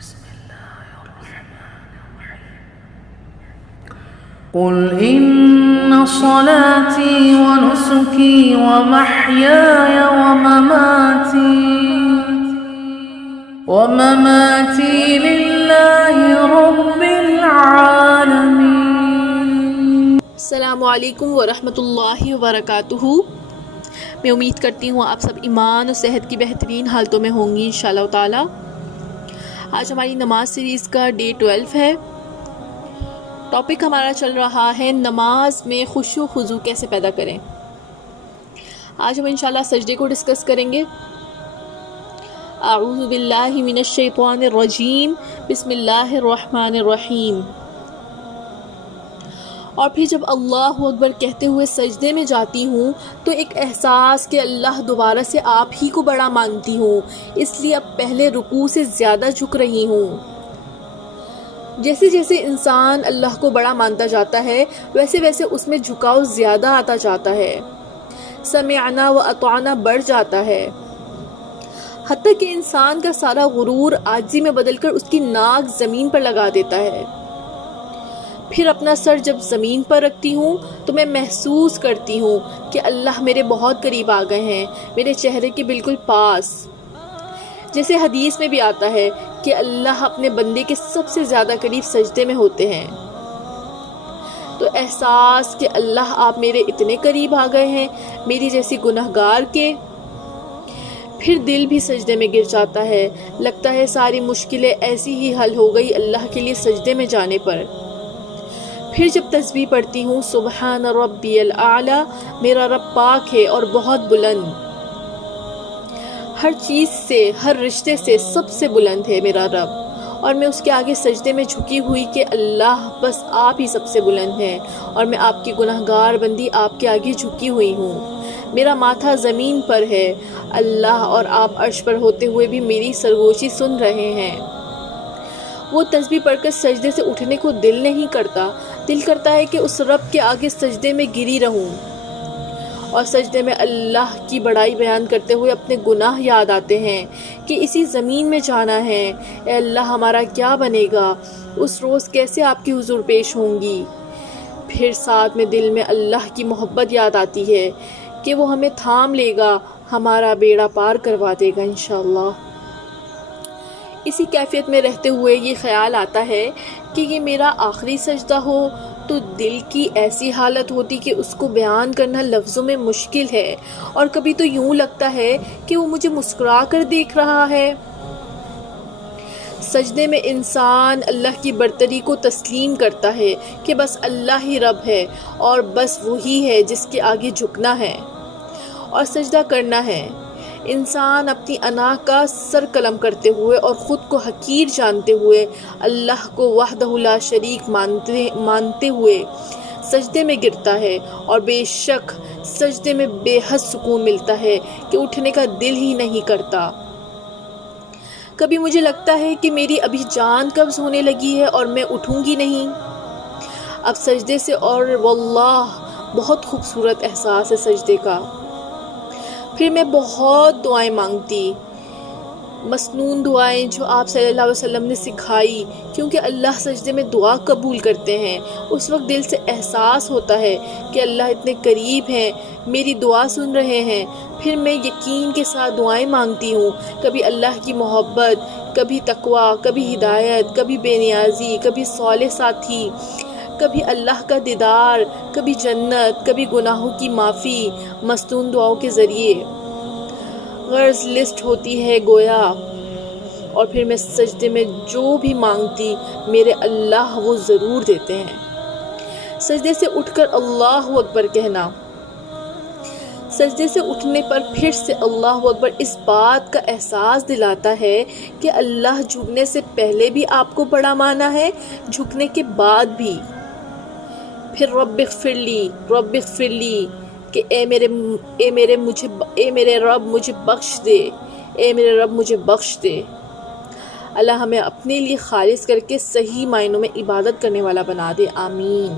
بسم اللہ الرحمن الرحیم قل ان صلاتي ونسكي ومحياي ومماتي لله رب العالمين۔ السلام علیکم ورحمۃ اللہ وبرکاتہ۔ میں امید کرتی ہوں آپ سب ایمان اور صحت کی بہترین حالتوں میں ہوں گی انشاءاللہ تعالی۔ آج ہماری نماز سیریز کا ڈے 12 ہے۔ ٹاپک ہمارا چل رہا ہے نماز میں خشوع و خضوع کیسے پیدا کریں۔ آج ہم انشاءاللہ سجدے کو ڈسکس کریں گے۔ اعوذ باللہ من الشیطان الرجیم، بسم اللہ الرحمن الرحیم۔ اور پھر جب اللہ اکبر کہتے ہوئے سجدے میں جاتی ہوں تو ایک احساس کہ اللہ دوبارہ سے آپ ہی کو بڑا مانتی ہوں، اس لیے اب پہلے رکوع سے زیادہ جھک رہی ہوں۔ جیسے جیسے انسان اللہ کو بڑا مانتا جاتا ہے ویسے ویسے اس میں جھکاؤ زیادہ آتا جاتا ہے، سمعنا و اطعنا بڑھ جاتا ہے، حتیٰ کہ انسان کا سارا غرور عاجزی میں بدل کر اس کی ناک زمین پر لگا دیتا ہے۔ پھر اپنا سر جب زمین پر رکھتی ہوں تو میں محسوس کرتی ہوں کہ اللہ میرے بہت قریب آ گئے ہیں، میرے چہرے کے بالکل پاس۔ جیسے حدیث میں بھی آتا ہے کہ اللہ اپنے بندے کے سب سے زیادہ قریب سجدے میں ہوتے ہیں۔ تو احساس کہ اللہ آپ میرے اتنے قریب آ گئے ہیں میری جیسی گنہگار کے، پھر دل بھی سجدے میں گر جاتا ہے، لگتا ہے ساری مشکلیں ایسی ہی حل ہو گئی اللہ کے لیے سجدے میں جانے پر۔ پھر جب تسبیح پڑھتی ہوں سبحان ربی الاعلی، میرا رب پاک ہے اور بہت بلند، ہر چیز سے ہر رشتے سے سب سے بلند ہے میرا رب، اور میں اس کے آگے سجدے میں جھکی ہوئی کہ اللہ بس آپ ہی سب سے بلند ہیں، اور میں آپ کی گنہگار بندی آپ کے آگے جھکی ہوئی ہوں، میرا ماتھا زمین پر ہے، اللہ اور آپ عرش پر ہوتے ہوئے بھی میری سرگوشی سن رہے ہیں۔ وہ تسبیح پڑھ کر سجدے سے اٹھنے کو دل نہیں کرتا، دل کرتا ہے کہ اس رب کے آگے سجدے میں گری رہوں، اور سجدے میں اللہ کی بڑائی بیان کرتے ہوئے اپنے گناہ یاد آتے ہیں کہ اسی زمین میں جانا ہے، اے اللہ ہمارا کیا بنے گا، اس روز کیسے آپ کی حضور پیش ہوں گی۔ پھر ساتھ میں دل میں اللہ کی محبت یاد آتی ہے کہ وہ ہمیں تھام لے گا، ہمارا بیڑا پار کروا دے گا انشاءاللہ۔ اسی کیفیت میں رہتے ہوئے یہ خیال آتا ہے کہ یہ میرا آخری سجدہ ہو تو دل کی ایسی حالت ہوتی کہ اس کو بیان کرنا لفظوں میں مشکل ہے، اور کبھی تو یوں لگتا ہے کہ وہ مجھے مسکرا کر دیکھ رہا ہے۔ سجدے میں انسان اللہ کی برتری کو تسلیم کرتا ہے کہ بس اللہ ہی رب ہے اور بس وہی ہے جس کے آگے جھکنا ہے اور سجدہ کرنا ہے۔ انسان اپنی انا کا سر قلم کرتے ہوئے اور خود کو حقیر جانتے ہوئے اللہ کو وحدہ لا شریک مانتے ہوئے سجدے میں گرتا ہے، اور بے شک سجدے میں بے حد سکون ملتا ہے کہ اٹھنے کا دل ہی نہیں کرتا۔ کبھی مجھے لگتا ہے کہ میری ابھی جان قبض ہونے لگی ہے اور میں اٹھوں گی نہیں اب سجدے سے، اور واللہ بہت خوبصورت احساس ہے سجدے کا۔ پھر میں بہت دعائیں مانگتی، مسنون دعائیں جو آپ صلی اللہ علیہ وسلم نے سکھائی، کیونکہ اللہ سجدے میں دعا قبول کرتے ہیں۔ اس وقت دل سے احساس ہوتا ہے کہ اللہ اتنے قریب ہیں، میری دعا سن رہے ہیں۔ پھر میں یقین کے ساتھ دعائیں مانگتی ہوں، کبھی اللہ کی محبت، کبھی تقوی، کبھی ہدایت، کبھی بے نیازی، کبھی صالح ساتھی، کبھی اللہ کا دیدار، کبھی جنت، کبھی گناہوں کی معافی، مسنون دعاؤں کے ذریعے غرض لسٹ ہوتی ہے گویا۔ اور پھر میں سجدے میں جو بھی مانگتی میرے اللہ وہ ضرور دیتے ہیں۔ سجدے سے اٹھ کر اللہ اکبر کہنا، سجدے سے اٹھنے پر پھر سے اللہ اکبر اس بات کا احساس دلاتا ہے کہ اللہ جھکنے سے پہلے بھی آپ کو بڑا مانا ہے، جھکنے کے بعد بھی۔ پھر رب اغفر لی کہ اے میرے رب مجھے بخش دے، اے میرے رب مجھے بخش دے۔ اللہ ہمیں اپنے لیے خالص کر کے صحیح معنوں میں عبادت کرنے والا بنا دے، آمین۔